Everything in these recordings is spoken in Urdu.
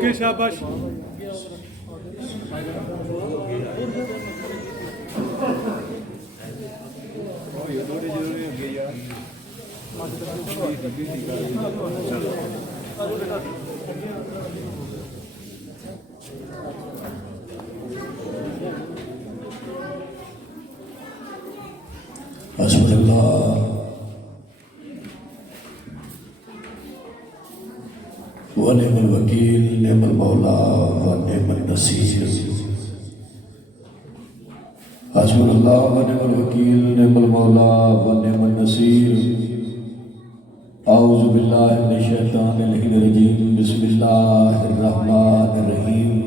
کے شاباش حسبنا اللہ ونعم الوکیل نعم المولا ونعم النصیر حسبنا اللہ ونعم الوکیل نعم المولا ونعم النصیر اعوذ باللہ من الشیطان الرجیم بسم اللہ الرحمن الرحیم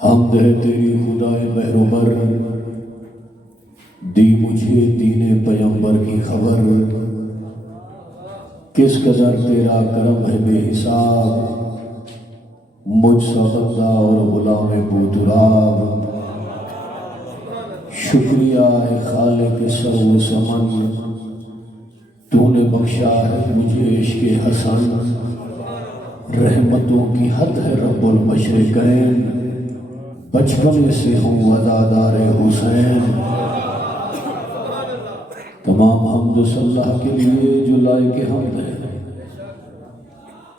حمد ہے تیری خدائے بحر و بر دی مجھے دین پیغمبر کی خبر کس قدر تیرا کرم ہے بے حساب مجھ سا بندہ اور غلام بودراب شکریہ ہے خالق سر و سمن تو نے بخشا ہے مجھے عشق حسن رحمتوں کی حد ہے رب المشرقین بچپن سے ہوں عزادار حسین تمام حمد و صلاح کے لیے جو لائق حمد ہے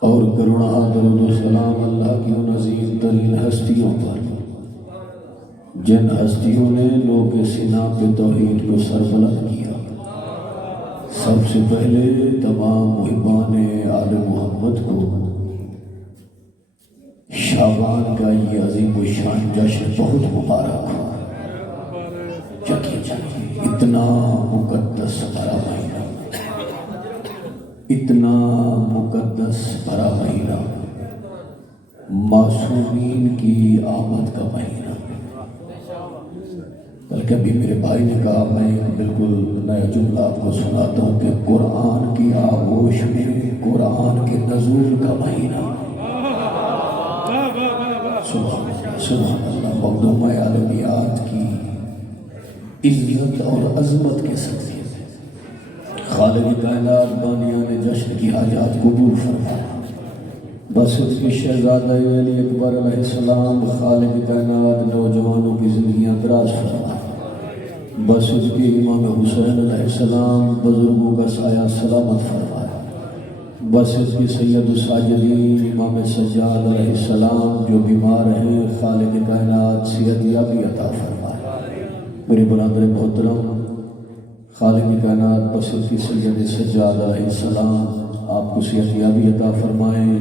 اور کروڑا درود و سلام اللہ کی ان عظیم ترین ہستیوں پر جن ہستیوں نے لوگ سینہ پہ توحید کو سربلند کیا سب سے پہلے تمام محبان آل محمد کو شعبان کا یہ عظیم و شان جشن بہت مبارک ہو اتنا مقدس بھرا مہینہ اتنا مقدس بھرا مہینہ معصومین کی آمد کا مہینہ بلکہ ابھی میرے بھائی نے کہا میں بالکل نیا جملہ آپ کو سناتا ہوں کہ قرآن کی آغوش میں قرآن کے نزول کا مہینہ سبحان اللہ مقدومہ عالمیات کی عزت اور عظمت کے ساتھ خالق کائنات بانیان جشن کی حاجات قبول فرمائے بس اس کی شہزادہ علی اکبر علیہ السلام خالق کائنات نوجوانوں کی زندگیاں دراز فرمائے بس اس کی امام حسین علیہ السلام بزرگوں کا سایہ سلامت فرمائے بس اس کی سید الساجدین امام سجاد علیہ السلام جو بیمار ہیں خالق کائنات صحت یابی عطا فرمائے میرے برادر محترم خالق کائنات بصیر کی سید سجاد علیہ السلام آپ کو صحت یابی عطا فرمائیں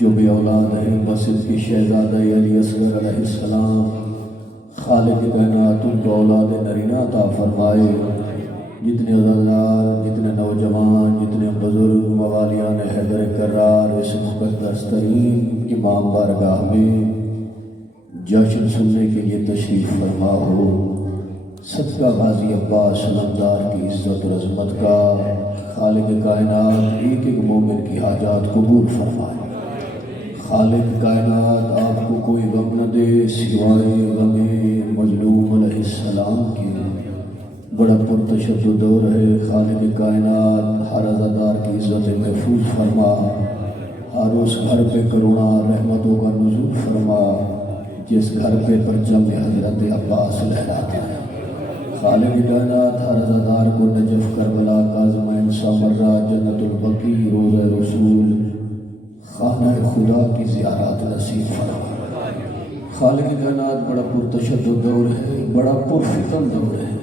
جو بھی اولاد ہیں بصیر کی شہزادہ علی اصغر علیہ السلام خالق کائنات ان کو اولاد نرینہ عطا فرمائے جتنے عزیزار جتنے نوجوان جتنے بزرگ موالیان حیدر کرار اس مقدس ترین امام بارگاہ میں جشن سننے کے لیے تشریف فرما ہو صدقہ غازی عباس علمدار کی عزت و عظمت کا خالق کائنات ایک ایک مومن کی حاجات قبول فرمائے خالق کائنات آپ کو کوئی غم نہ دے سوائے غم مظلوم علیہ السلام کے بڑا پرتشدد دور ہے خالق کائنات ہر عزادار کی عزت محفوظ فرما ہر اس گھر پہ کروڑا رحمتوں کا نزول فرما جس گھر پہ پرچم حضرت عباس لہراتا ہے خالق کائنات ہر عزادار کو نجف کربلا کاظمین سامرہ جنت البقیع روضہ رسول خانہ خدا کی زیارت نصیب فرما خالق کائنات بڑا پرتشدد دور ہے بڑا پرفتن دور ہے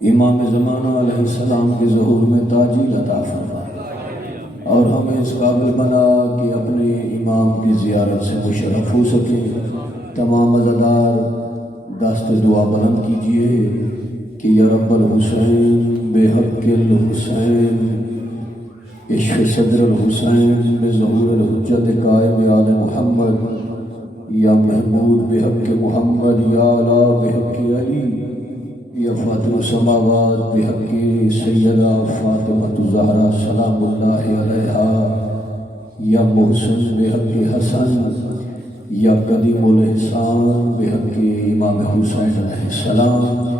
امام زمانہ علیہ السلام کے ظہور میں تاجیل عطا فرما اور ہمیں اس قابل بنا کہ اپنے امام کی زیارت سے مشرف ہو سکے تمام عزادار دست دعا بلند کیجئے کہ یا رب الحسین بے حق الحسین عشق صدر الحسین بے ظہور الحجت قائم آل محمد یا محمود بے حق محمد یا علا بے حق علی یا فاتح السماوات بے حق سیدہ فاطمہ زہرا سلام اللہ علیہا یا محسن بے حق حسن یا قدیم الاحسان بے حق امام حسین علیہ السلام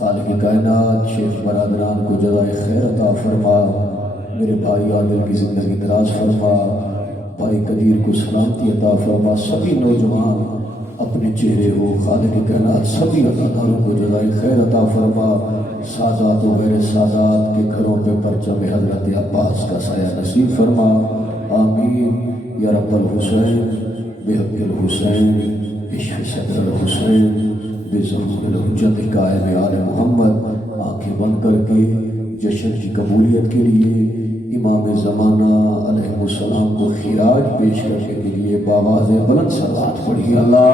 خالق کائنات شیخ برادران کو جزائے خیر عطا فرما، میرے بھائی عادل کی زندگی دراز فرما، بھائی قدیر کو سلامتی عطا فرما، سبھی نوجوان اپنے چہرے ہو خالق کائنات سبھی اداکاروں کو جزائے خیر عطا فرما، سادات و غیر سادات کے گھروں پہ پرچم حضرت عباس کا سایہ نصیب فرما، آمین یا رب الحسین بحق الحسین عشق صدر الحسین بزرگ الحجت قائم آل محمد۔ آنکھیں بند کر کے جشن کی قبولیت کے لیے امام زمانہ علیہ السلام کو خراج پیش کرنے کے لیے بآواز بلند صلوات پڑھی۔ اللہ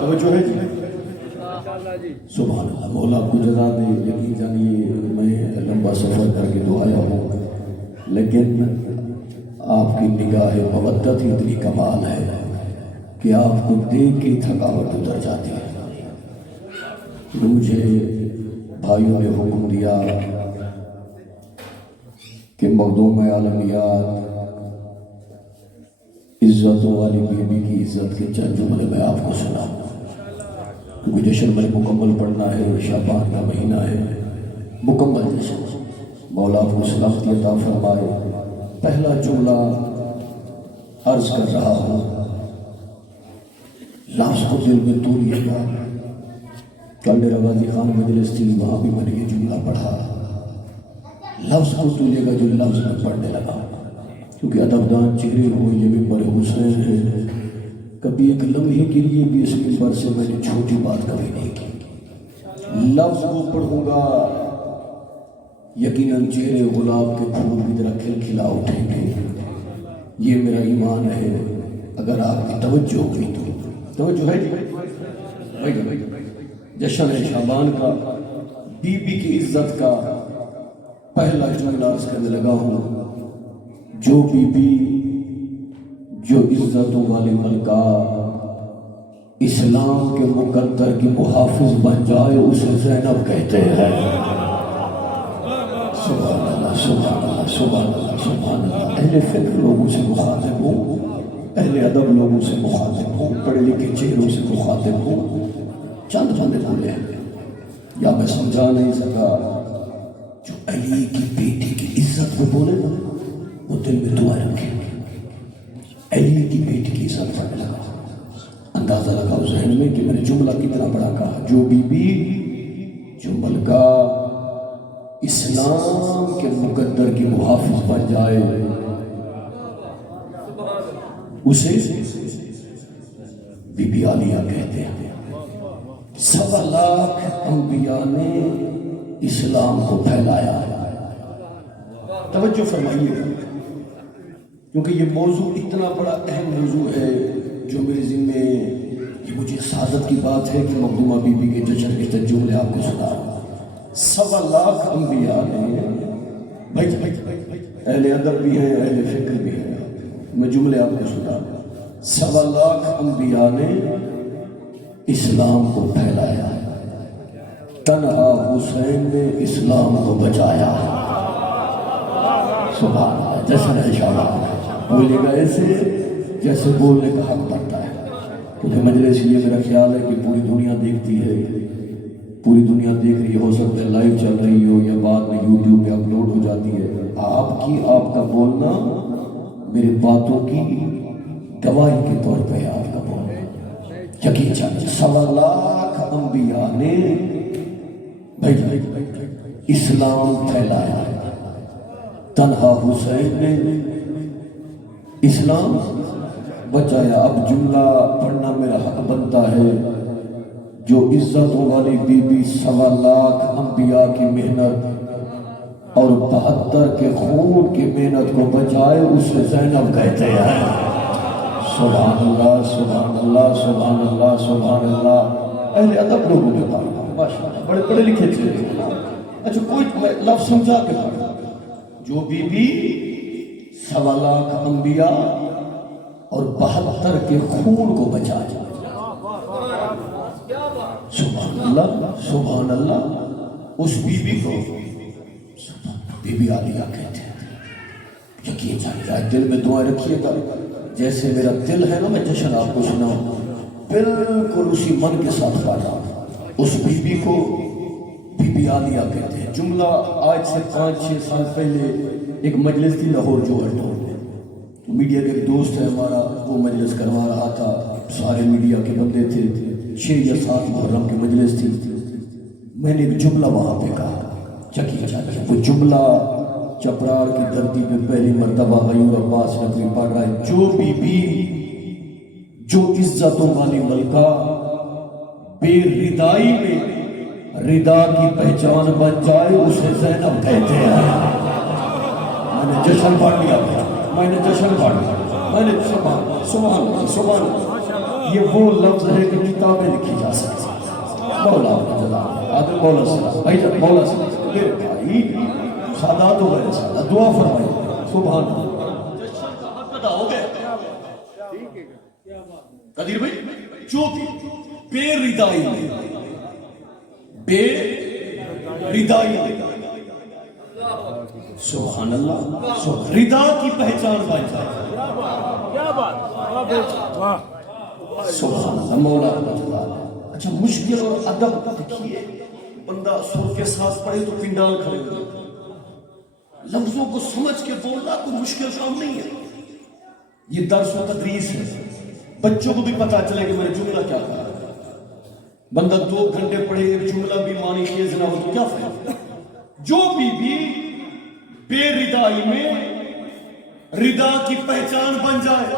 توجہ ہے جی، سبحان اللہ، مولا کو جزا دے۔ یقین جانیے میں لمبا سفر کر کے تو آیا ہوں، لیکن آپ کی نگاہ مودت ہی اتنی کمال ہے کہ آپ کو دیکھ کے تھکاوٹ اتر جاتی ہے۔ مجھے بھائیوں نے حکم دیا کہ مخدوم عالمیات عزتوں والی بیوی کی عزت کے چند جملے میں آپ کو سناؤں، کیونکہ جشن میں مکمل پڑھنا ہے، شعبان کا مہینہ ہے، مکمل جشن۔ مولا آپ کو سلامتی عطا فرمائے۔ پہلا جملہ عرض کر رہا ہوں، لفظ کو دل میں تولیے گا۔ کل میرا غازی خان مجلس تھی، وہاں بھی میں نے یہ جملہ پڑھا، لفظ کو تولیے گا جو لفظ میں پڑھنے لگا، کیونکہ ادبدان چہرے ہو، یہ ممبر حسین ہے۔ کبھی ایک لمحے کے لیے بھی اس ممبر سے میں نے چھوٹی بات کبھی نہیں کی۔ لفظ کو پڑھوں گا، یقیناً چہرے گلاب کے پھول کی طرح کھلکھلا اٹھیں گے، یہ میرا ایمان ہے۔ اگر آپ کی توجہ ہوئی تو توجہ ہے جی، جشن شعبان کا بی بی کی عزت کا پہلا جملہ عرض کرنے لگا ہوں۔ جو بی بی جو عزتوں والی ملکہ اسلام کے مقدر کی محافظ بن جائے اسے زینب کہتے ہیں۔ سبحان اللہ سبحان اللہ سبحان اللہ سبحان اللہ۔ اہل فکر لوگوں سے مخاطب ہوں، اہل ادب لوگوں سے مخاطب ہوں، پڑھے لکھے چہروں سے مخاطب ہوں، چند بندے بولے ہیں یا میں سمجھا نہیں سکا۔ جو علی کی بیٹی کی عزت میں بولے نا وہ دل میں دعائیں رکھیں گے۔ علی کی بیٹی کی عزت پڑھنے لگا، اندازہ لگاؤ ذہن میں کہ میں نے جملہ کتنا بڑا کہا۔ جو بی بی جو ملکہ اسلام کے مقدر کی محافظ بن جائے اسے بی بی عالیہ کہتے ہیں۔ 1.25 لاکھ انبیاء نے اسلام کو پھیلایا۔ توجہ فرمائیے، کیونکہ یہ موضوع اتنا بڑا اہم موضوع ہے جو میرے ذمہ، یہ مجھے سعادت کی بات ہے کہ مخدومہ بی بی کے جشن کے چند جملے آپ کو سنا۔ 1.25 لاکھ انبیاء نے، بھائی اہل ادب بھی ہیں اہل فکر بھی ہیں، میں جملے آپ کو سنا۔ 1.25 لاکھ انبیاء نے اسلام کو پھیلایا، تنہا حسین نے اسلام کو بچایا۔ سبحان اللہ، جشن ہے شعبان، بولے گا ایسے جیسے بولنے کا حق بنتا ہے، کیونکہ مجلس یہ میرا خیال ہے کہ پوری دنیا دیکھتی ہے، پوری دنیا دیکھ رہی ہو سکتا ہے لائیو چل رہی ہو یا بعد میں یوٹیوب پہ اپلوڈ ہو جاتی ہے۔ آپ کا بولنا میری باتوں کی گواہی کے طور پہ ہے، آپ کا بولنا یقین جانیے۔ 1.25 لاکھ انبیاء نے بھائی اسلام پھیلایا، تنہا حسین نے اسلام بچایا۔ اب جملہ پڑھنا میرا حق بنتا ہے۔ جو عزتوں والی بی بی 1.25 لاکھ انبیاء کی محنت اور 72 کے خون کی محنت کو بچائے اسے زینب کہتے ہیں۔ سبحان اللہ سبحان اللہ سبحان اللہ سبحان اللہ۔ اہل ادب لوگوں نے کہا، ماشاءاللہ بڑے پڑھے لکھے تھے۔ اچھا کوئی لفظ سمجھا کے پڑھا، جو بی بی 1.25 لاکھ انبیاء اور 72 کے خون کو بچائے۔ سبحان اللہ سبحان اللہ۔ اس بی بی کو بی بی عالیہ کہتے ہیں۔ یقین جانیے، دل میں دعائیں رکھیے گا، جیسے میرا دل ہے نا، میں جشن آپ کو سناؤں، بالکل اسی من کے ساتھ پالا. اس بی بی کو بی بی عالیہ کہتے ہیں. جملہ آج سے 5-6 سال پہلے ایک مجلس تھی لاہور جو ٹاؤن میں, میڈیا کے ایک دوست ہے ہمارا, وہ مجلس کروا رہا تھا, سارے میڈیا کے بندے تھے, 6 یا 7 محرم کی مجلس تھی. میں نے ایک جملہ وہاں پہ کہا, چکی وہ جملہ چپرار کی دھرتی پہ پہلی مرتبہ غیور عباس نقوی پڑھ رہا ہے. جو بی بی جو عزتوں والی ملکہ بے ردائی میں ردا کی پہچان بن جائے اسے زینب کہتے ہیں. میں نے جشن پڑھ لیا, میں نے جشن پڑھ لیا, میں نے سبحان یہ وہ لفظ ہے کہ کتابیں لکھی جا سکتی. مولا عادل مولا صلاح بھائی جان, مولا صلاح میرے بھائی سادات ہو گئے, سادات دعا فرمائے. سبحان اللہ ہو گئے قدیر بھائی. جو بے ردائی میں سبحان اللہ ردا کی پہچان بن جائے. سبحان اللہ مولا. اچھا مشکل اور ادب دیکھیے, بندہ سر کے ساتھ پڑھے تو پنڈال کھڑے ہو جائے. لفظوں کو سمجھ کے بولنا کوئی مشکل کام نہیں ہے. یہ درس و تدریس ہے, بچوں کو بھی پتا چلے کہ میں نے جملہ کیا کہا. بندہ 2 گھنٹے پڑھے ایک جملہ بھی معنی خیز نہ ہو تو کیا فائدہ. جو بی بی بے ردائی میں ردا کی پہچان بن جائے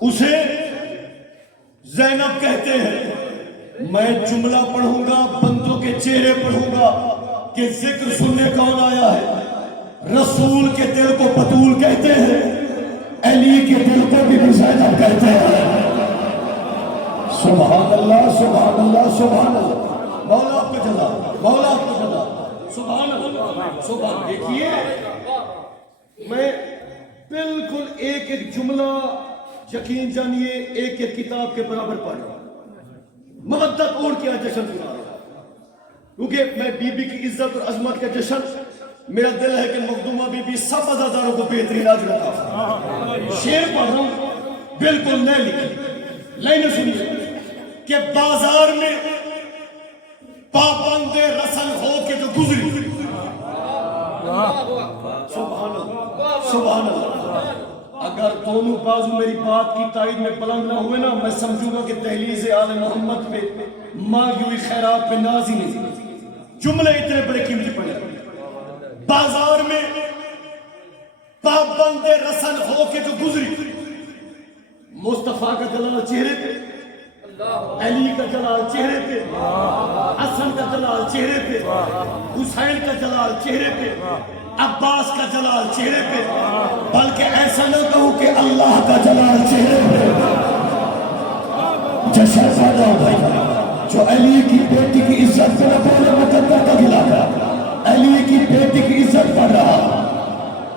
اسے زینب کہتے ہیں. میں جملہ پڑھوں گا, بندوں کے چہرے پڑھوں گا کہ ذکر سننے کون آیا ہے. رسول کے دل کو بطول کہتے ہیں, علی کے دل کو بھی زینب کہتے ہیں. سبحان اللہ سبحان اللہ سبحان اللہ. مولا آپ کو جلا, مولا آپ کو جلا. سبحان اللہ سبحان. دیکھیے میں بالکل ایک جملہ یقین جانیے ایک کتاب کے برابر پڑھ رہا ہوں. مودت اوڑھ کے جشن منا رہا ہوں کیونکہ میں بی بی کی عزت اور عظمت کا جشن, میرا دل ہے کہ مخدومہ بی بی سب عزاداروں کو بہترین آج رکھا. شعر پڑھ رہا ہوں بالکل نئے لکھی, لائنیں سنیے کہ بازار میں پابند رسن ہو کے جو گزری. سبحان اللہ سبحان اللہ. اگر دونوں بازو میری بات کی تائید میں بلند نہ ہوئے نا, میں سمجھوں گا کہ دہلیز آل محمد پہ مانگی ہوئی خیرات پہ ناز ہی نہیں. جملے اتنے بڑے قیمتی پڑے. بازار میں پابند رسن ہو کے جو گزری, مصطفیٰ کا جلال چہرے پہ, علی کا جلال چہرے پہ, حسن کا جلال چہرے پہ, حسین کا جلال چہرے پہ, عباس کا جلال چہرے پہ, بلکہ ایسا نہ کہوں کہ اللہ کا جلال چہرے پہ. جشن پیدا ہو بھائی, جو علی کی بیٹی کی عزت کو نہ بولے مقدر کا دلا کر علی کی بیٹی کی عزت پڑھ رہا.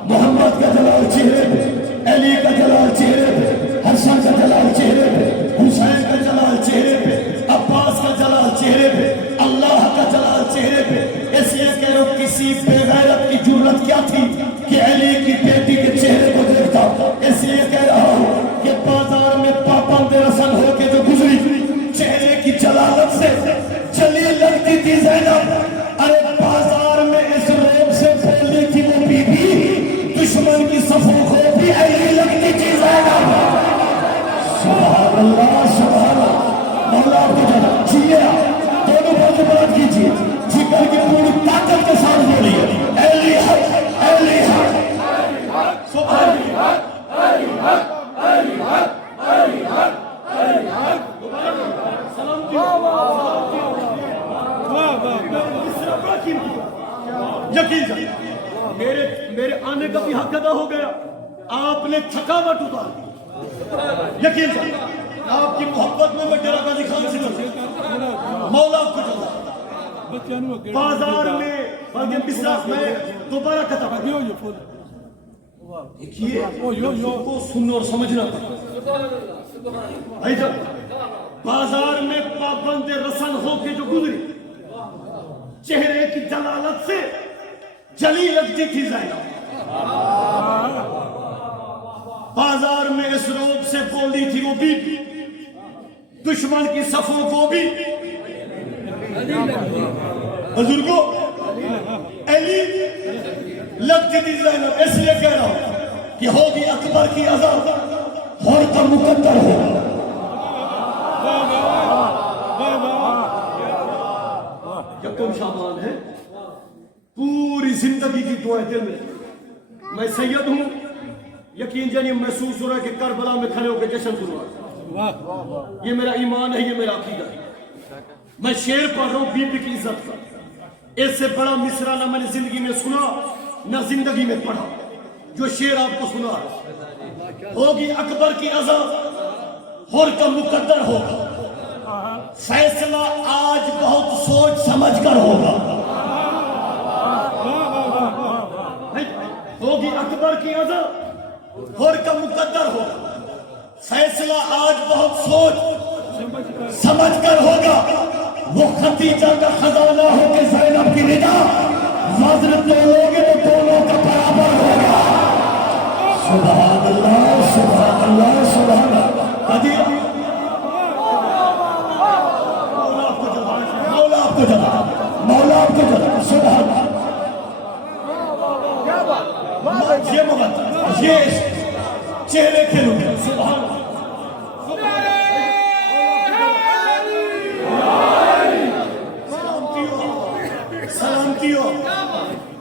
محمد کا جلال چہرے پہ, علی کا جلال چہرے پہ, حسن کا جلال چہرے پہ, حسین کا جلال چہرے پہ, عباس کا جلال چہرے پہ, اللہ کا جلال چہرے پہ. اس لیے کہہ رہا ہوں کسی بے غیرت کی جرت کیا تھی کہ علی کی بیٹی کے چہرے کو دیکھتا. اس لیے کہہ رہا ہوں کہ بازار میں پابند رسن ہو کے جو گزری, چہرے کی جلالت سے جلیل لگتی تھی زینب. ارے بازار میں اس روب سے بولی تھی وہ بی بی, دشمن کی صفوں کو بھی علی لگتی تھی زینب. سبحان اللہ سبحان اللہ. مولا آپ کو جانا جیے, دونوں بازو بات کیجیے, جگر کی پوری طاقت کے ساتھ بولیے علی حق علی حق. سبحان اللہ علی حق علی حق علی حق علی حق. سلام جی یقین میرے آنے کا بھی حق ادا ہو گیا. آپ نے تھکاوٹ اتار دی. یقین آپ کی محبت میں ڈیرہ غازی خان سے مولا آپ کو جلا. بازار میں میں دوبارہ کتاب دیکھیے کو سننا اور سمجھنا. بازار میں پابند رسن ہو کے جو گزری, چہرے کی جلالت سے جلی لگتی تھی زینب. بازار میں اس روب سے بولی تھی وہ بی بی, دشمن کی صفوں کو بھی بزرگوں علی لگتی تھی زینب، اس لیے کہہ رہا ہوں کہ ہوگی اکبر کی عذاب اور کا مقدر ہوگا. یکم شعبان ہے، پوری زندگی کی دعائیں دل میں سید ہوں، یقین جانی محسوس ہو رہا ہے کہ کربلا میں کھڑے ہو کے جشن کروا. یہ میرا ایمان ہے، یہ میرا عقیدہ ہے. میں شعر پڑھ رہا ہوں بی بی کی عزت کا. اس سے بڑا مصرع نہ میں نے زندگی میں سنا نہ زندگی میں پڑھا. جو شعر آپ کو سنا ہوگی اکبر کی عذاب اور کا مقدر ہوگا، فیصلہ آج بہت سوچ سمجھ کر ہوگا. ہوگی اکبر کی عذاب اور کا مقدر ہوگا، فیصلہ آج بہت سوچ سمجھ کر ہوگا. وہ خدیجہ کا خزانہ ہو کہ زینب کی رضا، وزن تولو گے تو دونوں کا برابر ہوگا. سبحان اللہ سبحان اللہ سبحان اللہ. مولا آپ کو جواب، مولا آپ کو جواب، مولا آپ کو جواب. سبحان اللہ. یہ محبت، یہ چہرے کھلوں گے. سبحان اللہ.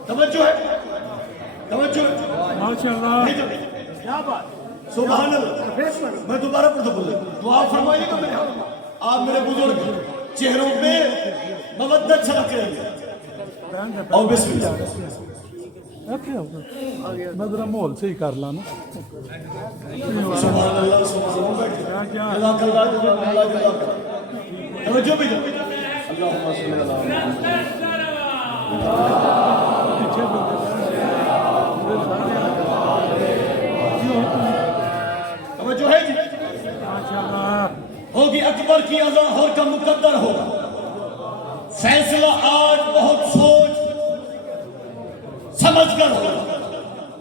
توجہ ہے، توجہ ہے. سبحان اللہ. میں دوبارہ پڑھ دوں، دعا فرمائیے گا میرے. آپ میرے بزرگ چہروں پہ مودت چھلک رہی ہے. اور بسم اللہ. میں ذرا مول سے ہی کر لانا. سبحان اللہ سبحان اللہ. توجہ بھی دو. اللہم صلی اللہ علیہ وسلم. توجہ ہے جی. ہوگی اکبر کی عذاب اور کا مقدر ہوگا، فیصلہ آج بہت سوچ سمجھ کر ہوگا.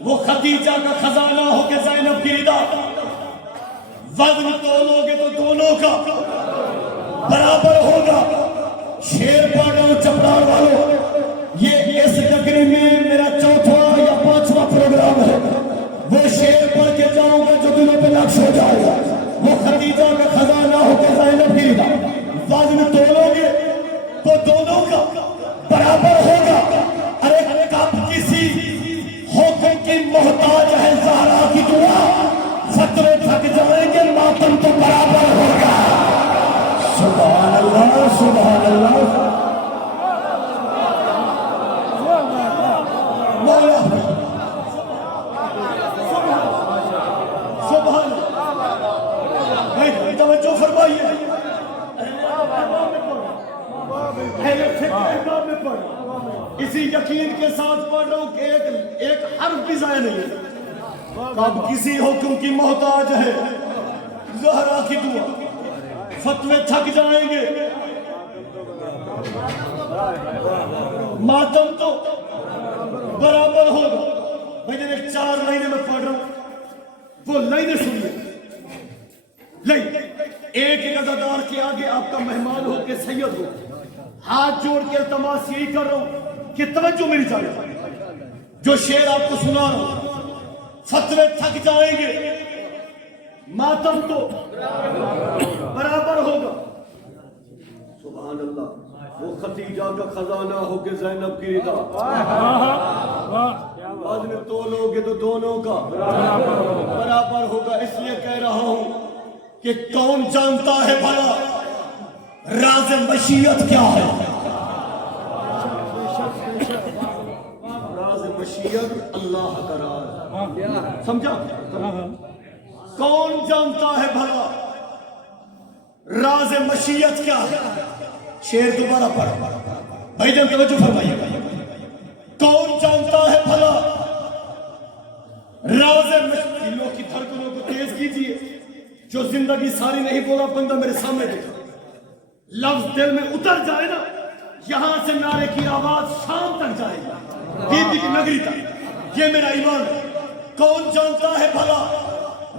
وہ خدیجہ کا خزانہ ہو کہ زینب کی رضا، وزن تولو گے تو دونوں کا برابر ہوگا. شیر پڑھ رہا ہوں چپڑاڑ والوں، یہ اس ڈگری میں میرا چوتھا یا پانچواں پروگرام ہے. وہ شیر پڑھ کے جاؤں گا جو دلوں پہ نقش ہو جائے گا. وہ خدیجہ کا خزانہ ہو کے زینب کی رضا، وزن تولو گے تو دونوں کا برابر ہوگا. ارے کب کسی حکم کی محتاج ہے زہرا کی دعا، فترے تھک جائیں گے ماتم تو برابر ہوگا. سبحان اللہ سبحان اللہ. مولا سبحان اللہ. توجہ فرمائیے. اسی یقین کے ساتھ پڑھ رہا ہوں کہ ایک حرف بھی ضائع نہیں ہے. اب کسی حکم کی محتاج ہے زہرا کی دعا، فتوے تھک جائیں گے ماتم تو برابر ہوگا. میں نے 4 لائنیں میں پڑھ رہا ہوں، وہ لائنیں سنیے. ایک ایک عزادار کے آگے آپ کا مہمان ہو کے سید ہو، ہاتھ جوڑ کے التماس یہی کر رہا ہوں کہ توجہ میری جائے. جو شعر آپ کو سنا رہا ہوں، فتوے تھک جائیں گے ماتم تو برابر ہوگا. سبحان اللہ. وہ خدیجہ کا خزانہ ہو کے زینب کی رضا، بعد میں تولو گے تو دونوں کا برابر ہوگا. اس لیے کہہ رہا ہوں کہ کون جانتا ہے بھلا راز مشیت کیا ہے. راز مشیت اللہ کا راز. سمجھا؟ کون جانتا ہے بھلا راز مشیت کیا ہے. شعر دوبارہ پڑھ بھائی جان، توجہ فرمائیے. کون جانتا ہے بھلا راز مشیت. دلوں کی دھڑکنوں کو تیز کیجیے. جو زندگی ساری نہیں بولا بندہ میرے سامنے دیکھا، لفظ دل میں اتر جائے نا، یہاں سے نعرے کی آواز شام تک جائے گی، بی بی کی نگری تک. یہ میرا ایمان ہے. کون جانتا ہے بھلا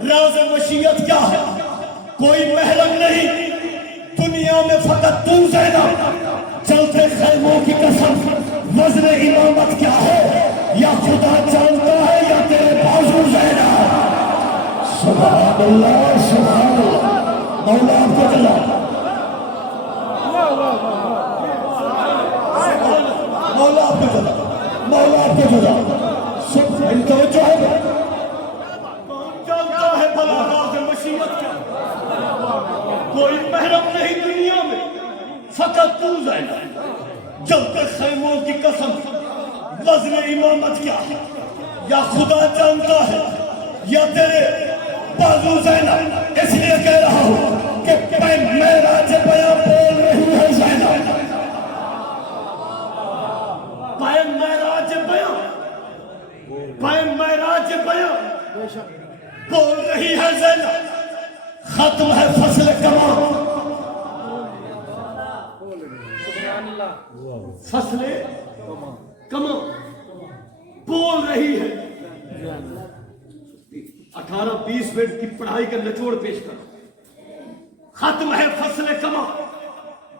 راز مشیت کیا ہے. کوئی محرم نہیں دنیا میں فقط تو زینب چلتے خیموں کی قسم وزن امامت کیا ہے یا خدا جانتا ہے یا تیرے بازو زینب سبحان اللہ سبحان اللہ مولا آپ کو چلا مولا آپ کو چلا مولا آپ کو چلا سب توجہ ہے کون جانتا ہے بھلا راز مشیت کیا کوئی محرم نہیں دنیا میں فقط تو زینب جلتے خیموں کی قسم وزن امامت کیا ہے یا خدا جانتا ہے یا تیرے بازو زینب اس لیے کہہ رہا ہوں کہ معراج بیاں بول رہی ہے زینب معراج بیاں معراج بیاں بول رہی ہے زینب ختم ہے فصل کماں فصل کماں بول رہی ہے 18-20 منٹ کی پڑھائی کا نچوڑ پیش کر ختم ہے فصل کماں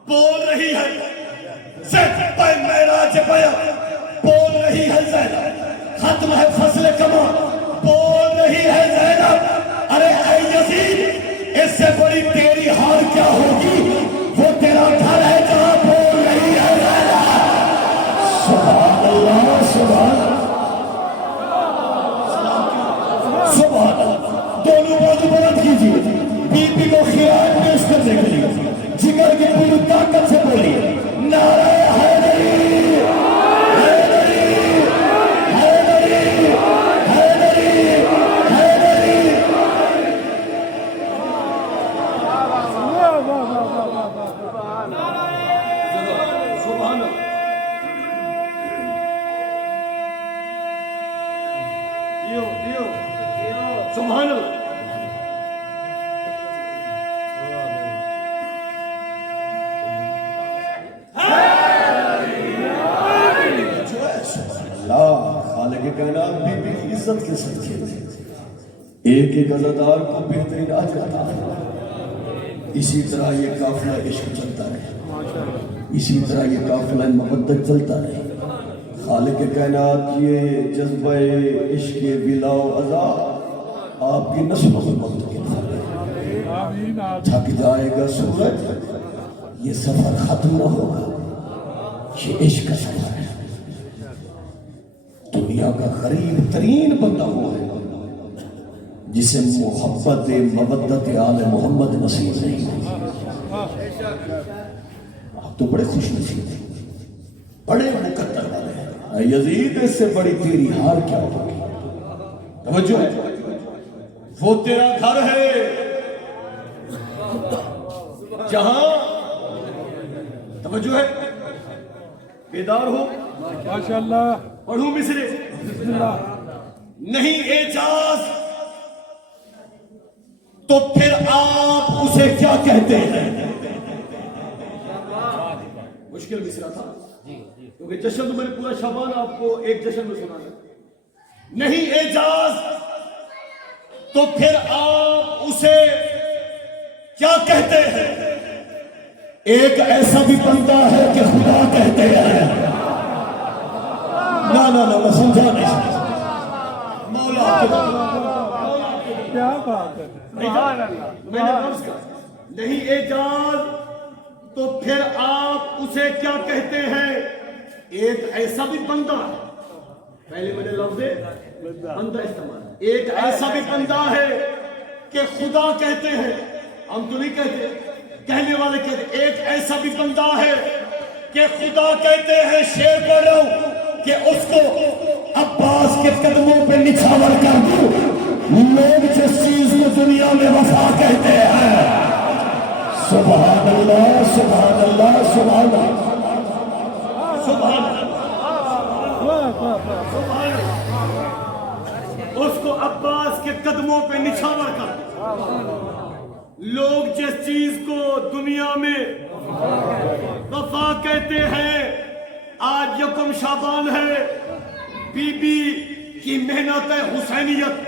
بول رہی ہے زینب معراج بیاں بول رہی ہے زینب ختم ہے فصل کماں بول رہی ہے زینب ارے اے یزید اس سے بڑی تیری حال کیا ہوگی وہ تیرا گھر ہے جہاں بول رہی ہے زینب سبحان اللہ سبحان سبحان اللہ دونوں بازو بلند کیجیے بی بی کو خیال پیش کرنے کے لیے جگر کی پوری طاقت سے بولیے نعرہ حیدری حیدری حیدری حیدری حیدری سبحان اللہ سبحان اللہ خالق کائنات بی کی عزت کے صدقے ایک ایک عزادار کو بہترین اجر عطا فرمائے اسی طرح یہ قافلہ عشق چلتا رہے اسی طرح یہ قافلہ محبت چلتا رہے خالق کائنات یہ جذبہ عشق بلا و عزا آپ کی نسل و منتقل فرمائے تھک جائے گا سورج یہ سفر ختم نہ ہوگا یہ عشق کا سفر ہے دنیا کا غریب ترین بندہ وہ ہے جسے محبت مودت آل محمد نصیب نہیں آپ تو بڑے خوش نصیب ہیں بڑے مقدر والے ہیں یزید اس سے بڑی تیری ہار کیا ہوگی توجہ ہے وہ تیرا گھر ہے جہاں توجہ ہے بیدار ہو ماشاءاللہ پڑھوں مصرے بسم اللہ نہیں اعجاز تو پھر آپ اسے کیا کہتے ہیں مشکل مصرا تھا کیونکہ جشن تو میں نے پورا شبان آپ کو ایک جشن میں سنا ہے نہیں اعجاز تو پھر آپ اسے کیا کہتے ہیں ایک ایسا بھی بندہ ہے کہ خدا کہتے ہیں نہ میں سمجھا نہیں سکتا مولا کیا بات ہے میں نے عرض کہا نہیں اعجاز تو پھر آپ اسے کیا کہتے ہیں ایک ایسا بھی بندہ ہے پہلے میں نے لفظ بندہ استعمال ایک ایسا بھی بندہ ہے کہ خدا کہتے ہیں ہم تو نہیں کہتے کہنے والے کہتے ایک ایسا بھی بندہ ہے کہ خدا کہتے ہیں شعر پڑھ رہا ہوں کہ اس کو عباس کے قدموں پہ نچھاور کر دوں لوگ جس چیز کو دنیا میں وفا کہتے ہیں سبحان اللہ سبحان اللہ سبحان اللہ سبحان اللہ اس کو عباس کے قدموں پہ نچھاور کر دوں لوگ جس چیز کو دنیا میں وفا کہتے ہیں آج یکم شعبان ہے بی بی کی محنت ہے حسینیت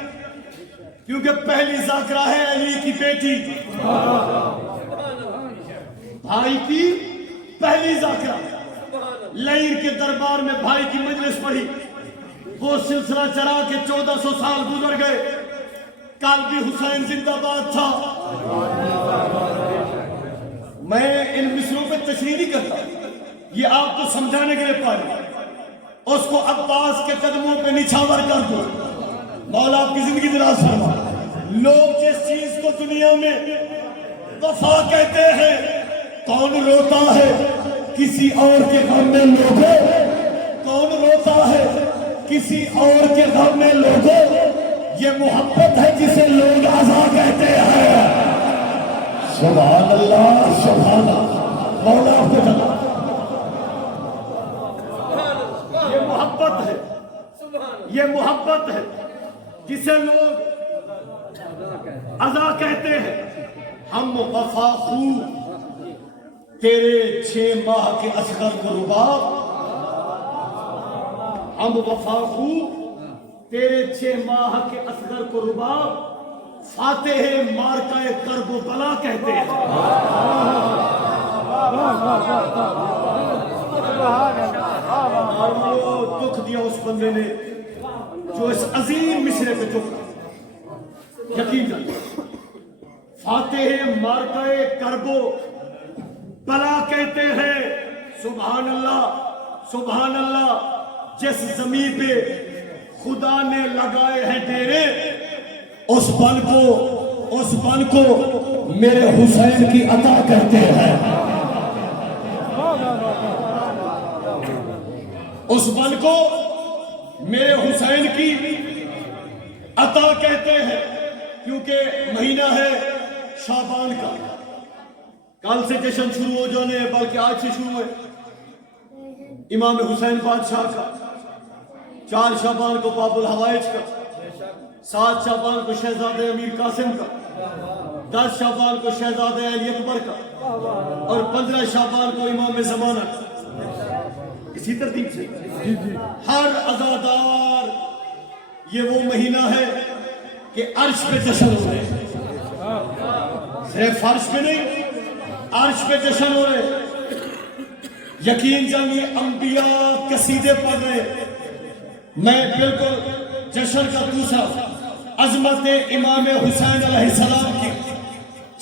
کیونکہ پہلی ذاکرہ ہے علی کی بیٹی بھائی کی پہلی ذاکرہ لعیر کے دربار میں بھائی کی مجلس پڑھی، وہ سلسلہ چلا کے 1400 سال گزر گئے، کل بھی حسین زندہ باد تھا۔ میں ان مصروں پہ تشریح نہیں کرتا، یہ آپ کو سمجھانے کے لیے پڑھ، اس کو عباس کے قدموں پہ نچھاور کر دو، مولا آپ کی زندگی دراز فرما۔ لوگ جس چیز کو دنیا میں وفا کہتے ہیں، کون روتا ہے کسی اور کے غم میں لوگوں، کون روتا ہے کسی اور کے غم میں لوگوں، یہ محبت ہے جسے لوگ عزا کہتے ہیں۔ سبحان اللہ، سبحان اللہ، مولا آپ کو جلا، یہ محبت ہے، یہ محبت ہے جسے لوگ عزا کہتے ہیں۔ ہم وفا خو تیرے 6 ماہ کے اصغر کو رباب، ہم وفا خو تیرے 6 ماہ کے اصغر کو رباب، فاتح مارکہ کرب و بلا کہتے ہیں۔ اور وہ دکھ دیا اس بندے نے جو اس عظیم مصرے پہ جھکا، یقین جانتا فاتح مارکہ کرب و بلا کہتے ہیں۔ سبحان اللہ، سبحان اللہ، جس زمین پہ خدا نے لگائے ہیں ڈیرے، اس بن کو میرے حسین کی عطا کہتے ہیں، اس بن کو میرے حسین کی عطا کہتے ہیں، کیونکہ مہینہ ہے شعبان کا، کل سے جشن شروع ہو جانے ہیں، بلکہ آج سے شروع ہے امام حسین بادشاہ کا، 4 شعبان کو باب الحوائج کا، 7 شعبان کو شہزادہ امیر قاسم کا، 10 شعبان کو شہزادہ علی اکبر کا، اور 15 شعبان کو امام زمانہ کا۔ اسی ترتیب سے ہر عزادار، یہ وہ مہینہ ہے کہ عرش پہ جشن ہو رہے ہیں، صرف فرش پہ نہیں، عرش پہ جشن ہو رہے ہیں۔ یقین جانیے انبیاء قصیدے پڑھ رہے ہیں، میں بالکل جشن کا دوسرا عظمت امام حسین علیہ السلام کی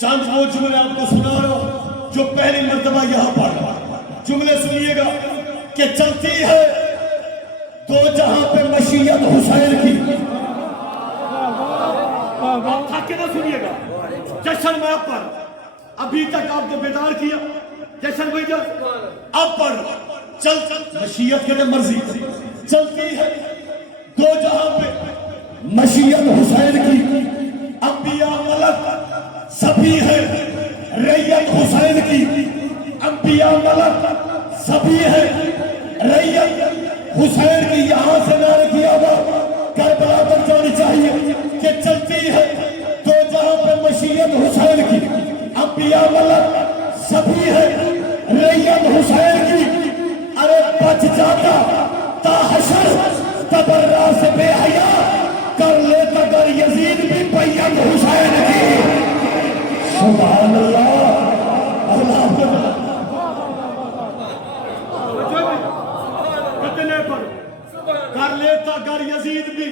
چند وہ جملے آپ کو سنا رہا ہوں جو پہلی مرتبہ یہاں پڑھ رہا ہوں۔ جملے سنیے گا کہ چلتی ہے 2 جہاں پہ مشیت حسین کی، تھک کے نہ سنیے گا، جشن میں اب پڑھ، ابھی تک آپ کو بیدار کیا، جشن بھائی جب اب پڑھ، چل مشیت کے مرضی چلتی ہے 2 جہاں پہ مشیت حسین کی، انبیاء ملک سبھی ہے ریت حسین کی، انبیاء ملک سبھی ہے ریت حسین کی۔ یہاں سے نعرہ کی آواز کربلا تک جانی چاہیے کہ چلتی ہے 2 جہاں پہ مشیت حسین کی، انبیاء ملک سبھی ہے ریت حسین کی۔ ارے بچ جاتا تا حشر تبرا سے بے حیا، کر لیتا گر یزید بھی بیعت حسین کی۔ سبحان اللہ، اللہ کو کتنے پر کر لیتا گر یزید بھی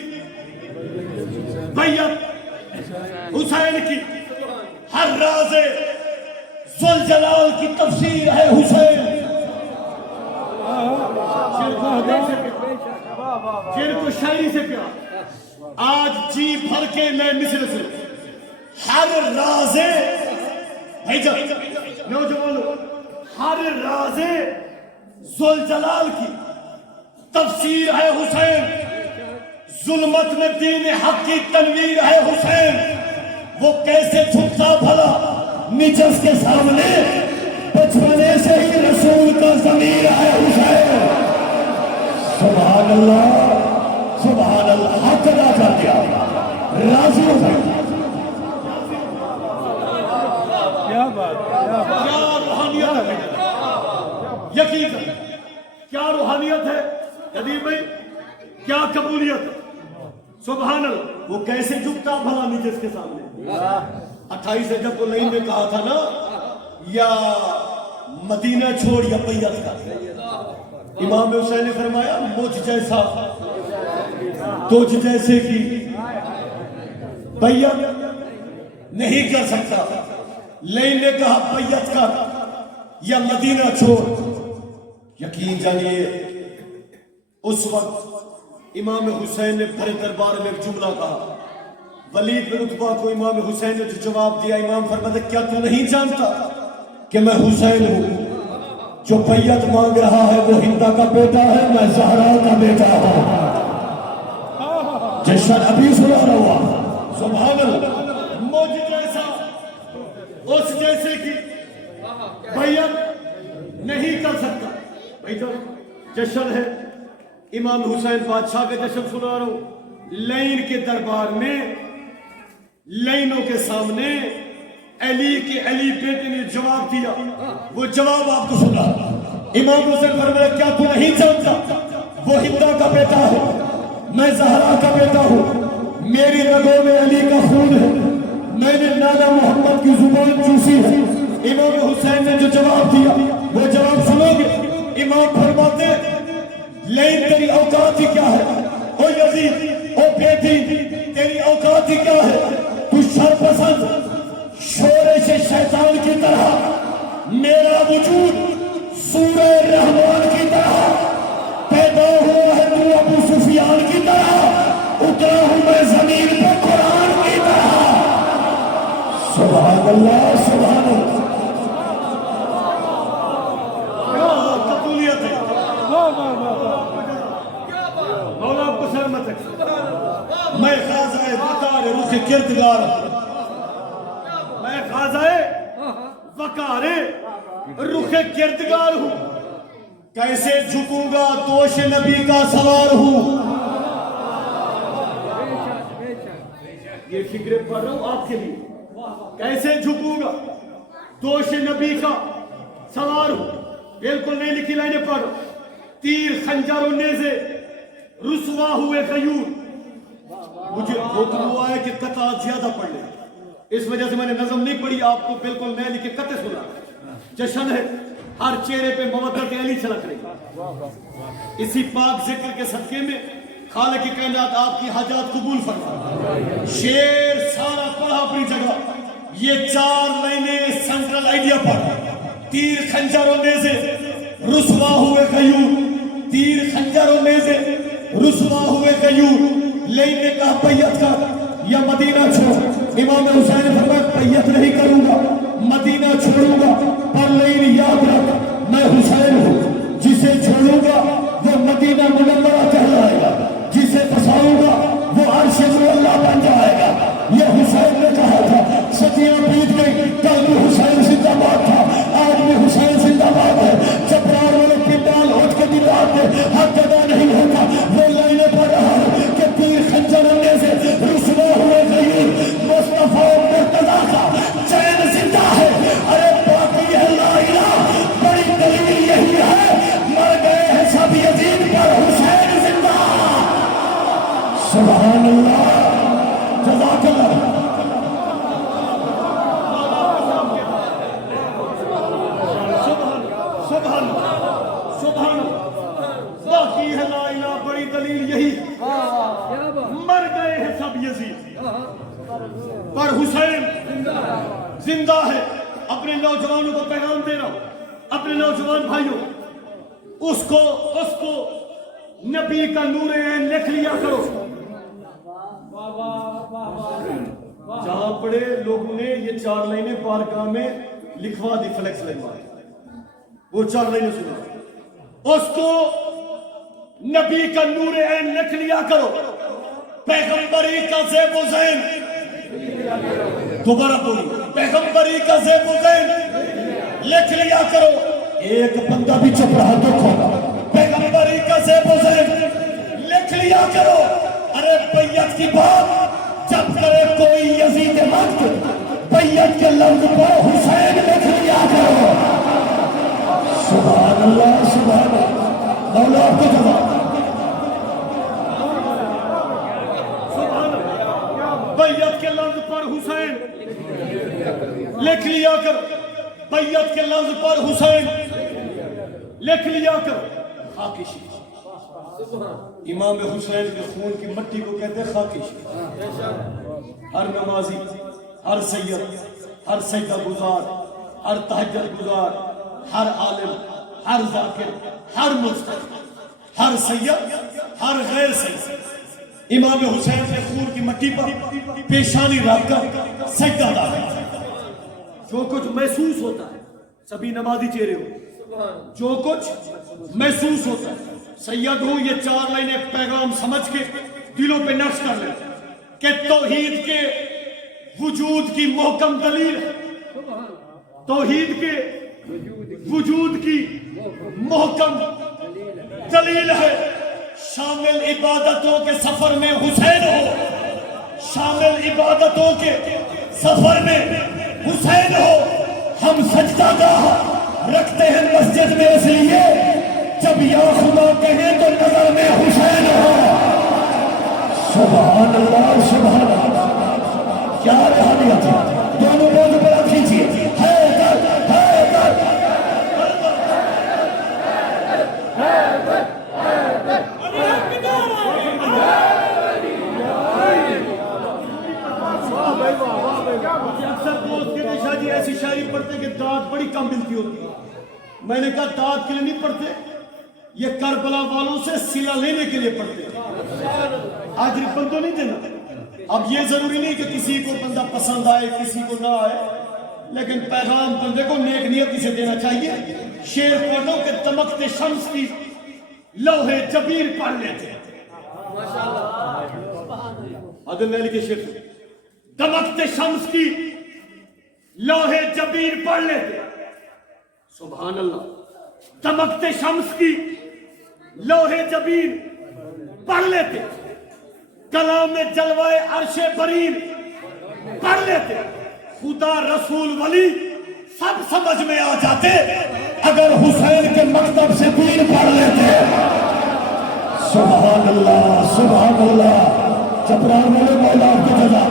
بیعت حسین کی۔ ہر راز ذوالجلال کی تفسیر ہے حسین، جن کو شاعری سے پیار، آج جی بھر کے میں مصر سے ہر راز نوجوانوں، ہر راز ذوالجلال کی تفسیر ہے حسین، ظلمت میں دین حق کی تنویر ہے حسین۔ وہ کیسے جھکتا بھلا نجس کے سامنے، بچپنے سے ہی رسول کا ضمیر ہے حسین۔ سبحان اللہ، سبحان اللہ، حق ادا کر دیا، راضی ہو گئے۔ کیا بات، کیا بات، کیا روحانیت ہے، یقین ہے، کیا روحانیت ہے قدیم بھائی، کیا قبولیت ہے۔ سبحان اللہ، وہ کیسے جھکتا بھلا نہیں جس کے سامنے۔ 28 سے جب وہ لائن میں کہا تھا نا، یا مدینہ چھوڑ یا بیعت کا؟ امام حسین نے فرمایا مجھ جیسا تجھ جیسے کی بیعت نہیں کر سکتا، لیکن نے کہا بیعت کر یا مدینہ چھوڑ۔ یقین جانیے اس وقت امام حسین نے بڑے دربار میں ایک جملہ کہا، ولید بن عتبہ کو امام حسین نے جو جواب دیا، امام فرماتے کیا تو نہیں جانتا کہ میں حسین ہوں؟ جو بیعت مانگ رہا ہے وہ ہندا کا بیٹا ہے، میں زہرا کا بیٹا ہوں۔ جشن ابھی سنا رہا سبحان اللہ، مجھ جیسا اس جیسے کی بیعت نہیں کر سکتا۔ بھائی تو جشن ہے، امام حسین بادشاہ کا جشن سنا رہا ہوں، لین کے دربار میں لینوں کے سامنے علی کے علی بیٹے نے جواب دیا، وہ جواب آپ کو سنا۔ امام حسین فرمایا کیا تو نہیں جانتا وہ ہندا کا بیٹا ہے، میں زہرا کا بیٹا ہوں، میری رگوں میں علی کا خون ہے، میں نے نانا محمد کی زبان چوسی ہے۔ امام حسین نے جو جواب دیا وہ جواب سنو گے؟ امام فرماتے لین تیری اوقات ہی کیا ہے؟ او یزید، او بیٹی، تیری اوقات ہی کیا ہے؟ تو شر پسند شورش شیطان کی طرح، میرا وجود سورہ رحمان کی طرح پیدا ہوا ہے، تو ابو سفیان کی طرح اترا ہوں میں زمین پہ قرآن کی طرح۔ سبحان اللہ سبحان اللہ، قبولیت ہے۔ مولا آپ کو سلامت ہے۔ میں خازائے وقار رخ کردگار، میں خازائے وقار رخ کردگار ہوں، کیسے جھکوں گا دوش نبی کا سوار ہوں۔ یہ فکرے پڑھ رہا ہوں آپ کے لیے، کیسے جھکوں گا دوش نبی کا سوار ہوں۔ بالکل نہیں لکھی لائنیں پڑھ، تیر خنجر و نیزے رسوا ہوئے غیور۔ مجھے حکم ہوا ہے کہ قطعات زیادہ پڑھ لیں، اس وجہ سے میں نے نظم نہیں پڑھی، آپ کو بالکل میں لکھے قطع سنا۔ جشن ہے، ہر چہرے پہ مودت علی چھلک رہی، اسی پاک ذکر کے صدقے میں خالق کائنات آپ کی حاجات قبول فرمائے۔ شیر سارا پڑھا اپنی جگہ، یہ 4 لائنیں سینٹرل آئیڈیا پڑھ، تیر خنجر و نیزے رسوا ہوئے غیور، تیر خنجر و نیزے رسوا ہوئے غیور، لین نے کہا بیعت کر یا مدینہ چھوڑ۔ امام حسین نے فرمایا بیعت نہیں کروں گا، مدینہ چھوڑوں گا، پر لین یاد رکھ میں حسین ہوں، جسے چھوڑوں گا وہ مدینہ منورہ کہلائے گا، جسے بساؤں گا وہ عرش اللہ بن جائے گا۔ یہ حسین نے کہا تھا، صدیاں بیت گئی، کل بھی حسین زندہ باد تھا، آج بھی حسین زندہ باد ہے۔ چپرار والے پنڈال اٹھ کے دیوار پہ حق ادا نہیں ہوتا، وہ لائنیں پڑھ رہا ہے کہ تیر خنجر سے رسوا ہوئے غیور، مصطفیٰ مرتضیٰ کا چین زندہ ہے۔ ارے باقی ہے لا الہ، بڑی دلیل یہی ہے، مر گئے ہیں سب یزید پر حسین زندہ۔ سبحان اللہ، جزاک اللہ۔ باقی ہے لا الہ، بڑی دلیل یہی، مر گئے ہیں سب یزید پر حسین زندہ ہے۔ اپنے نوجوانوں کو پیغام دے رہا ہوں، اپنے نوجوان بھائیوں، اس کو نبی کا نور عین لکھ لیا کرو۔ جہاں پڑے لوگوں نے یہ 4 لائنیں بارگاہ میں لکھوا دی، فلیکس لگوا دی، وہ 4 لائنیں سنا، اس کو نبی کا نور عین لکھ لیا کرو۔ پیغمبری کا زیب و زین، دوبارہ بولی، پیغمبری کا زیب و زین لکھ لیا کرو۔ ایک بندہ بھی چپ رہا تو کھولا، پیغمبری کا زیب و زین لکھ لیا کرو۔ ارے بیعت کی بات جب کرے کوئی یزید مت، بیعت کے لفظ کو حسین لکھ لیا کرو۔ سبحان اللہ سبحان اللہ، مولا آپ کو جواب۔ بیعت کے لفظ پر حسین لکھ لیا کر، بیعت کے لفظ پر حسین لکھ لیا کر خاکی شیش. امام حسین کے خون کی مٹی کو کہتے ہیں خاکی شیش. ہر نمازی، ہر سید، ہر سجدہ گزار، ہر تہجد گزار، ہر عالم، ہر ذاکر، ہر مستغفر، ہر سید، ہر غیر سید، امام حسین کے خون کی مٹی پر پیشانی رکھ کر سجدہ ادا کرتا ہے. جو کچھ محسوس ہوتا ہے، سبھی نمازی چہرے ہو، جو کچھ محسوس ہوتا ہے، سید ہوں یہ 4 لائنیں پیغام سمجھ کے دلوں پہ نقش کر لیں کہ توحید کے وجود کی محکم دلیل ہے، توحید کے وجود کی محکم دلیل ہے. شامل عبادتوں کے سفر میں حسین ہو، شامل عبادتوں کے سفر میں حسین ہو. ہم سجدہ گاہ رکھتے ہیں مسجد میں اس لیے جب یا خدا کہیں تو نظر میں حسین ہو. سبحان اللہ، سبحان اللہ. کیا روحانیت ہے. دونوں بوجھ پر آپ کھینچیے. اکثر دوست کہتے شاہ جی ایسی شاعری پڑھتے کہ داد بڑی کم ملتی ہوتی ہے. میں نے کہا داد کے لیے نہیں پڑھتے، یہ کربلا والوں سے صلہ لینے کے لیے پڑھتے. آج بندوں نہیں دینا. اب یہ ضروری نہیں کہ کسی کو بندہ پسند آئے کسی کو نہ آئے، لیکن پیغام بندے کو نیک نیتی سے دینا چاہیے. شعر پڑھ لو کہ دمکتے شمس کی لوہے جبیر پڑھ لیتے. عادل لیلی کے شعر دمکتے شمس کی لوہے جبیر پڑھ لیتے. سبحان اللہ. دمکتے شمس کی لوہے جبیر پڑھ لیتے. کلام میں جلوائے عرش برین پڑھ لیتے. خدا رسول ولی سب سمجھ میں آ جاتے اگر حسین کے مکتب سے دین پڑھ لیتے. سبحان اللہ، سبحان اللہ. چپران والے مولا آپ کی جزا.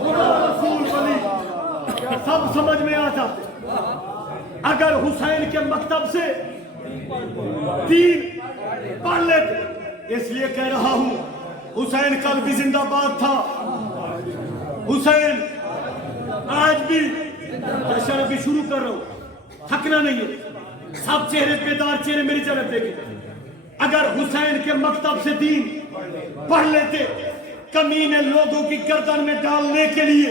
خدا رسول ولی سب سمجھ میں آ جاتے اگر حسین کے مکتب سے دین پڑھ لیتے. اس لیے کہہ رہا ہوں حسین کل بھی زندہ باد تھا، حسین آج بھی. جشن ابھی شروع کر رہا ہوں، تھکنا نہیں ہے. سب چہرے بیدار چہرے میری طرف دیکھیں. اگر حسین کے مکتب سے دین پڑھ لیتے کمینے لوگوں کی گردن میں ڈالنے کے لیے،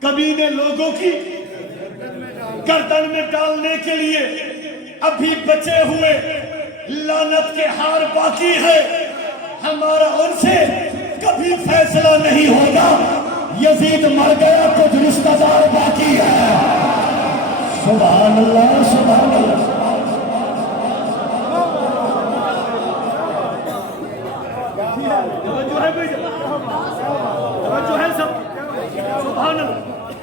کمینے لوگوں کی گردن میں ڈالنے کے لیے ابھی بچے ہوئے لعنت کے ہار باقی ہے. ہمارا ان سے کبھی فیصلہ نہیں ہوگا. یزید مر گیا، کچھ رشتہ دار باقی ہے. سبحان اللہ، سبحان اللہ. جو ہے سب سبحان اللہ.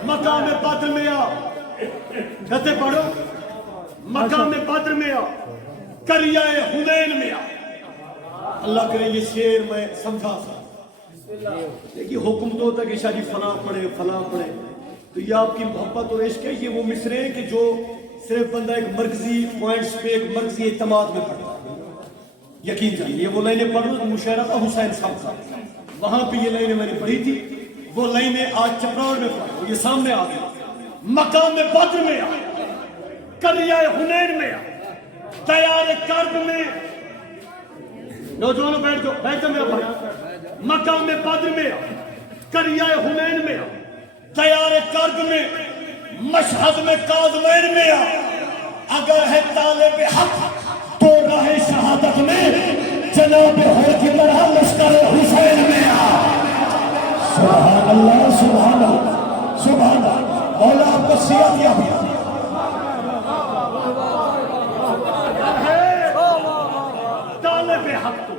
مقام بدر میں آ، کہتے پڑھو مقام بدر میں آ، کریائے حنین میں آ. اللہ کرے یہ شعر میں سمجھا سا. دیکھیے حکم تو ہوتا ہے کہ شاہ جی فلاں پڑھے فلاں پڑھے، تو یہ آپ کی محبت اور عشق ہے. یہ وہ مصرے ہیں کہ جو صرف بندہ ایک مرکزی پوائنٹس پہ ایک مرکزی اعتماد میں پڑھتا ہے. یقین جائیے یہ وہ لائنیں پڑھ رہا مشاعرہ تھا حسین صاحب کا، وہاں پہ یہ لائنیں میں نے پڑھی تھی. وہ لائنیں آج چپراڑ میں پڑھ یہ سامنے آ گئی. مقام بدر میں آ، کریائے حنین میں آ، تیار کرب میں. نوجوانوں بیٹھ جاؤ، بیٹھ جاؤ میرا بھائی. مقام بدر میں آ، کریائے حنین میں آ، تیار کرب میں، مشہد میں کاظمین میں آ. اگر ہے طالب حق تو راہ شہادت میں، جناب ہو کی طرح لشکر حسین میں آ. سبحان اللہ، سبحان اللہ، سبحان اللہ. مولا آپ کو سیاہ کیا بھی طالب حق تو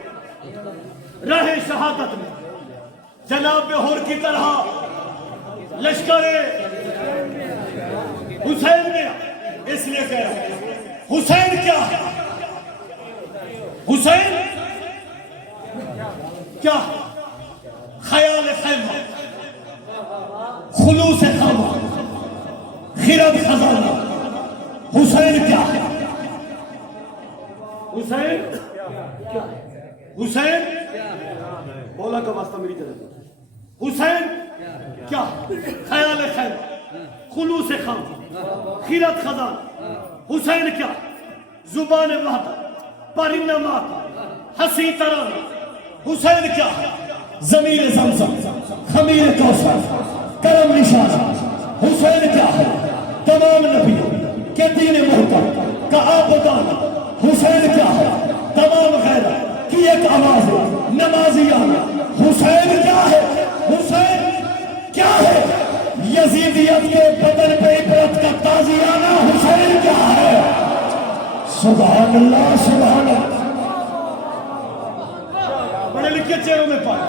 راہ شہادت میں، جناب ہور کی طرح لشکر حسین میں. اس لیے کہہ رہا ہوں حسین کیا ہے؟ حسین کیا ہے؟ خیال خیمہ، خلوص خرد خزانہ حسین کیا ہے؟ حسین کیا ہے؟ حسین مولا کا واسطہ میری طرف، حسین کیا ہے؟ خیال خیر، خلوص خام، خیرت خزانہ، حسین کیا ہے؟ زبان وحدت، پرندہ ماتا، ہنسی ترانہ، حسین کیا ہے؟ ضمیر زمزم، خمیر کوثر، کرم نشان، حسین کیا ہے؟ تمام نبیوں کے دین محکم کا آبدان، حسین کیا ہے؟ تمام غیرت کی ایک آواز نمازیانہ، حسین کیا ہے؟ حسین کیا ہے؟ یزیدیت کے بدن پہ عبرت کا تازیانہ، حسین کیا ہے؟ سبحان اللہ سبحان اللہ۔ پڑھے لکھے چہروں میں پڑھ،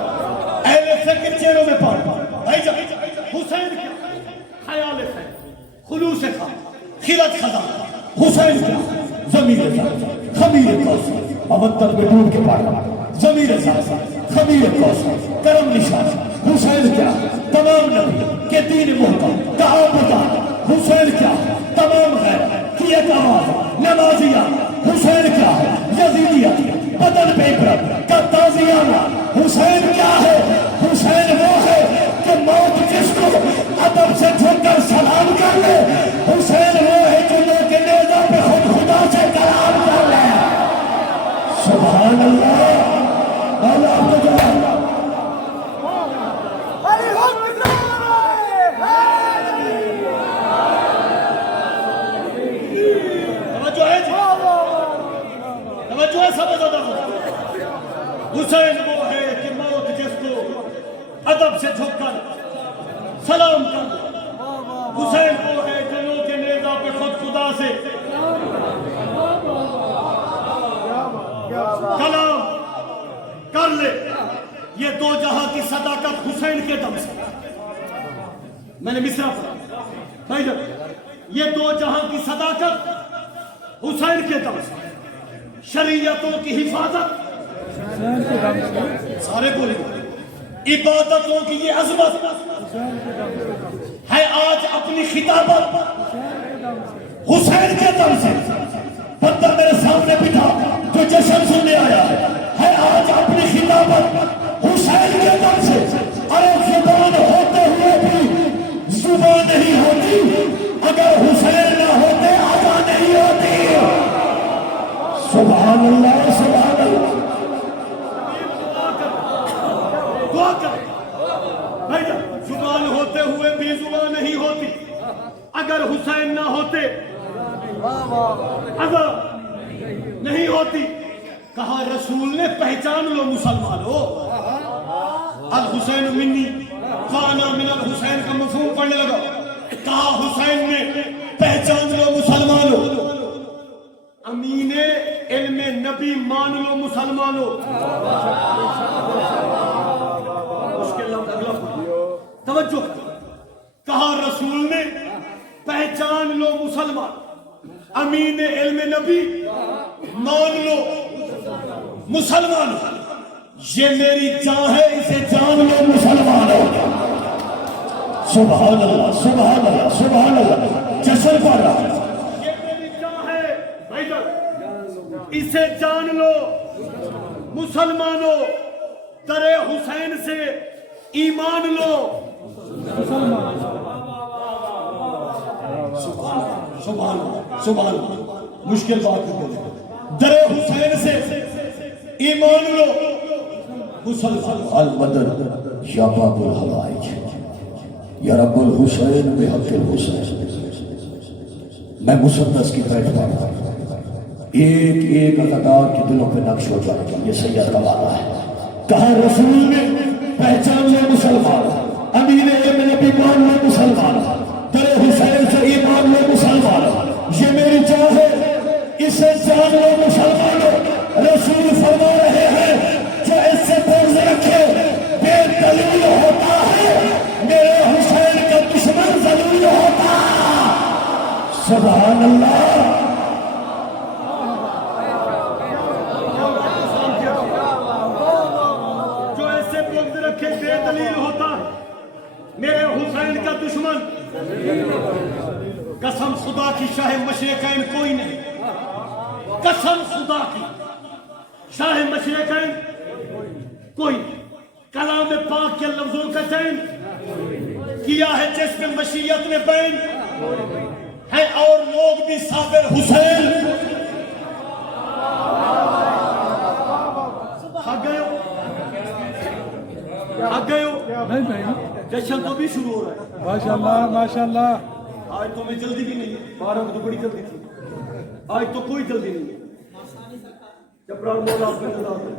اہل فکر چہروں میں پڑھ، بھائی جان حسین کیا؟ خیال خیر، خلوص خام، خیرت خزانہ، حسین کیا؟ ضمیر زمزم، خمیر کوثر، مودت میں ڈوب کے پڑھا، ضمیر زمزم، خمیر کوثر، کرم نشان، حسین کیا؟ تمام نبی کے دین محکم کا آبدان، حسین کیا؟ تمام غیر کی ایک آواز نمازیہ، حسین کیا ہے؟ یزیدیت بدن پہ عبرت کا تازیانہ، حسین کیا ہے؟ حسین وہ ہے کہ موت جس کو ادب سے جھک کر سلام کر لے، حسین وہ ہے جو لوگ کے نیزہ پہ خود خدا سے کلام کر لے۔ سبحان اللہ، اللہ کو جلال توجہ ہے سب زیادہ۔ حسین وہ ہے کہ موت جس کو ادب سے جھک کر سلام کر، حسین وہ ہے جو لوگ کے نیزہ پہ خود خدا سے کلام کر لے۔ یہ دو جہاں کی صداقت حسین کے دم سے، میں نے مصرع پڑھا بھائی جان، یہ دو جہاں کی صداقت حسین کے دم سے، شریعتوں کی حفاظت سارے بولے، عبادتوں کی یہ عظمت ہے آج اپنی خطابت حسین کے دم سے۔ بندہ میرے سامنے بٹھا جو جشن سننے آیا ہے آج اپنی خطابت حسین کے دم سے۔ ارے زبان ہوتے ہوئے بھی زبان نہیں ہوتی، اگر حسین نہ ہوتے آزا نہیں ہوتی۔ سبحان اللہ سبحان اللہ۔ دعا کر بھائی جان، زبان ہوتے ہوئے بھی زبان نہیں ہوتی، اگر حسین نہ ہوتے آزا نہیں ہوتی۔ کہا رسول نے پہچان لو مسلمانوں، الحسین منی وانا من الحسین کا مفہوم پڑھنے لگا۔ کہا حسین نے پہچان لو مسلمانوں، امین علم نبی مان لو مسلمانوں۔ مشکل لفظ اگلا توجہ۔ کہا رسول نے پہچان لو مسلمان، امین علم نبی مان لو مسلمان۔ یہ میری جان ہے اسے جان لو مسلمانوں۔ سبحان اللہ سبحان اللہ سبحان اللہ۔ جشن پڑھ رہا ہے، یہ میری جان ہے بھائی جان اسے جان لو مسلمانوں، در حسین سے ایمان لو۔ سبحان اللہ سبحان اللہ، مشکل بات ہے، در حسین سے ایمان لو مسلمان۔ المدد یا باب الحوائج یا رب الحسین بحق الحسین۔ میں مسدس کی بیٹھ پا رہا ہوں، ایک ایک اقدار کے دلوں پہ نقش ہو جائے گا، یہ سید کا وعدہ ہے۔ کہا رسول نے پہچان لے مسلمان، امین علم نبی مان لے مسلمان، در حسین سے ایمان لے مسلمان۔ یہ میری جان ہے اسے جان لو مسلمانوں۔ رسول فرما رہے ہیں جو اس سے بغض رکھے بے دلیل ہوتا ہے، میرے حسین کا دشمن ذلیل ہوتا۔ سبحان اللہ۔ جو ایسے بغض رکھے بے دلیل ہوتا ہے، میرے حسین کا دشمن قسم خدا کی شاہ مشرقین کوئی نہیں، قسم خدا کی شاہ مشرقین کوئی نہیں، کلام پاک کے لفظوں کا چین کیا ہے جس میں مشیت میں بین ہے، اور لوگ بھی صابر حسین آ گئے ہو نہیں بھائی، جشن تو بھی شروع ہو رہا ہے، ماشاءاللہ ماشاءاللہ. آج تو میں جلدی بھی نہیں ہے، 12 میں تو بڑی جلدی تھی، آج تو کوئی جلدی نہیں ہے. چپرار مولا آپ کا انتظار ہے،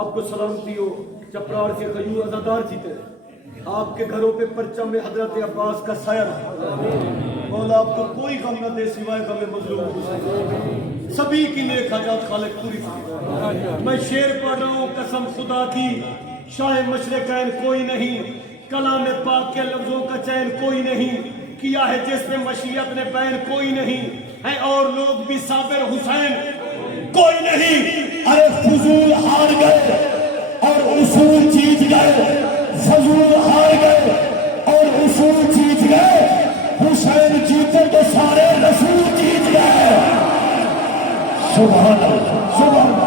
آپ کو سلامتی ہو. چپرار کے غیور عزادار جیتے ہیں، آپ کے گھروں پہ پرچم میں حضرت عباس کا سایہ رہا. مولا آپ کو کوئی غم نہ دے سوائے غم مظلوم حسین. سبھی کی نیک حاجات خالق پوری کرے. میں شعر پڑھ رہا ہوں، قسم خدا کی شاہ مشرقین کوئی نہیں، کلام پاک کے لفظوں کا چین کوئی نہیں، کیا ہے جس میں مشیت نے بین کوئی نہیں ہے، اور لوگ بھی صابر حسین کوئی نہیں. ارے فضول ہار گئے اور اصول جیت گئے، فضول ہار گئے اور اصول جیت گئے، حسین جیتے تو سارے رسول جیت گئے. سبحان اللہ سبحان اللہ.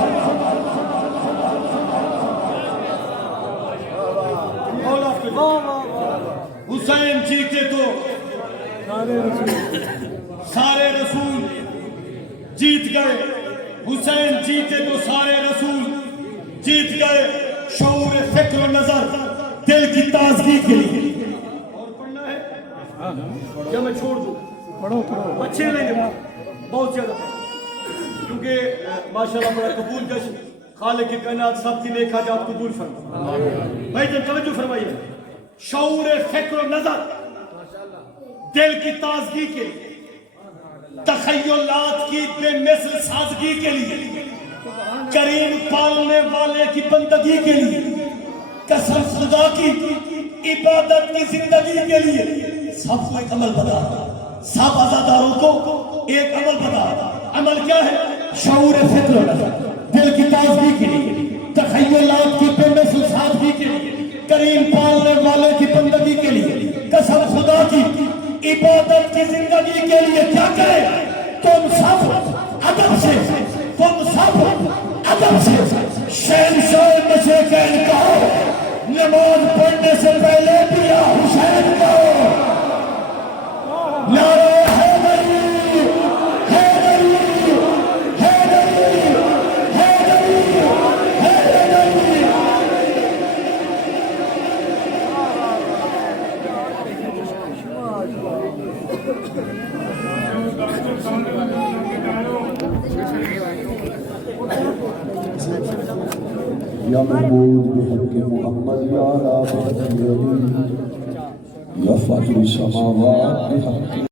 حسین جیتے تو سارے رسول جیت گئے، حسین جیتے تو سارے رسول جیت گئے. شعور فکر و نظر دل کی تازگی کے لیے اور پڑھنا ہے یا میں چھوڑ دوں؟ پڑھو پڑھو. اچھے لیں گے بہت زیادہ، کیونکہ ماشاءاللہ بڑا قبول جشن، خالق کی کائنات سب کی نیک حاجات قبول فرما. بھائی جان توجہ فرمائیے. شعور فکر و نظر دل کی تازگی کے لیے، تخیلات کی بے مثل سازگی کے لیے، کریم پالنے والے کی بندگی کے لیے، قسم خدا کی عبادت کی زندگی کے لیے. سب کو ایک عمل بتا، سب عزاداروں کو ایک عمل بتا. عمل کیا ہے؟ شعور فکر و نظر دل کی تازگی کے لیے، تخیلات کی بے مثل سازگی کے لیے، کریم پالنے والے کی بندگی کے لیے، قسم خدا کی عبادت کی زندگی کے لیے. کیا کرے؟ تم سب ادب سے، تم سب ادب سے شہنشاہ مشرقین کہو، نماز پڑھنے سے پہلے بھی یا حسین کہو. نعرہ حیدری حیدری حیدری حیدری حیدری. یا محمود بحق محمد یا رابط علی یا فاتح السماوات بحق